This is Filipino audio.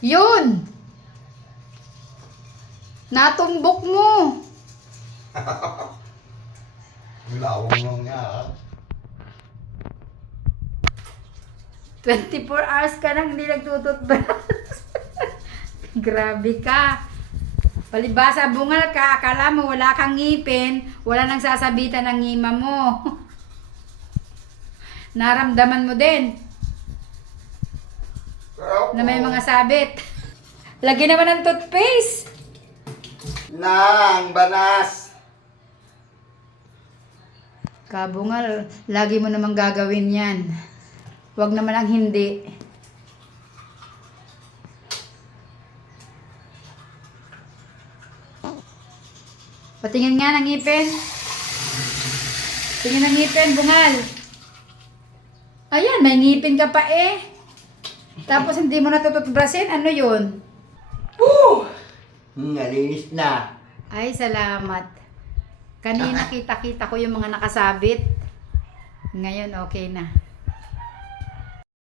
Yun! Natumbok mo! Lawang lang nga. 24 hours ka nang hindi nagtututbrush. Grabe ka. Palibasa, bungal ka. Akala mo wala kang ngipin. Wala nang sasabitan ng ngima mo. Naramdaman mo din na may mga sabit. Lagi naman ng toothpaste. Nang banas. Kabungal, lagi mo namang gagawin yan. Huwag naman ang hindi. Patingin nga ng ngipin. Tingin ng ngipin, bungal. Ayan, may ngipin ka pa eh. Tapos hindi mo natututbrasin, ano yun? Nalinis na. Ay, salamat. Kanina kita-kita ko yung mga nakasabit. Ngayon, okay na.